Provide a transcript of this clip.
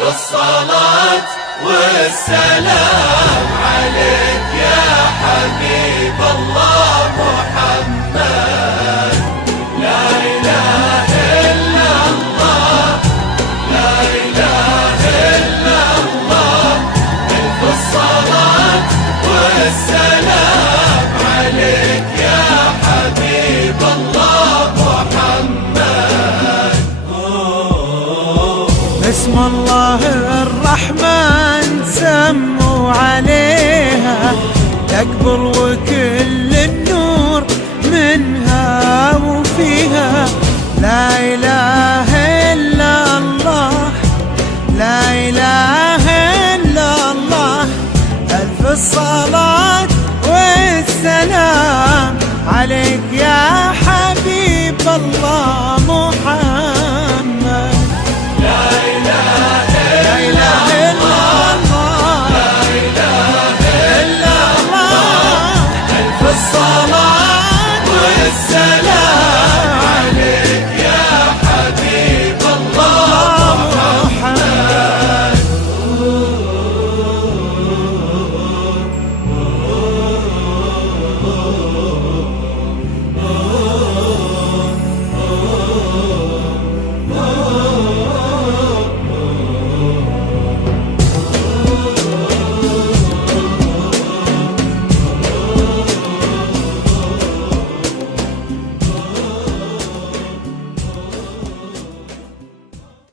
الصلاة والسلام عليك يا حبيب الله محمد. لا إله إلا الله، لا إله إلا الله. ألف الصلاة والسلام عليك يا حبيب الله محمد. اسم الله الرحمن سموا عليها تقبل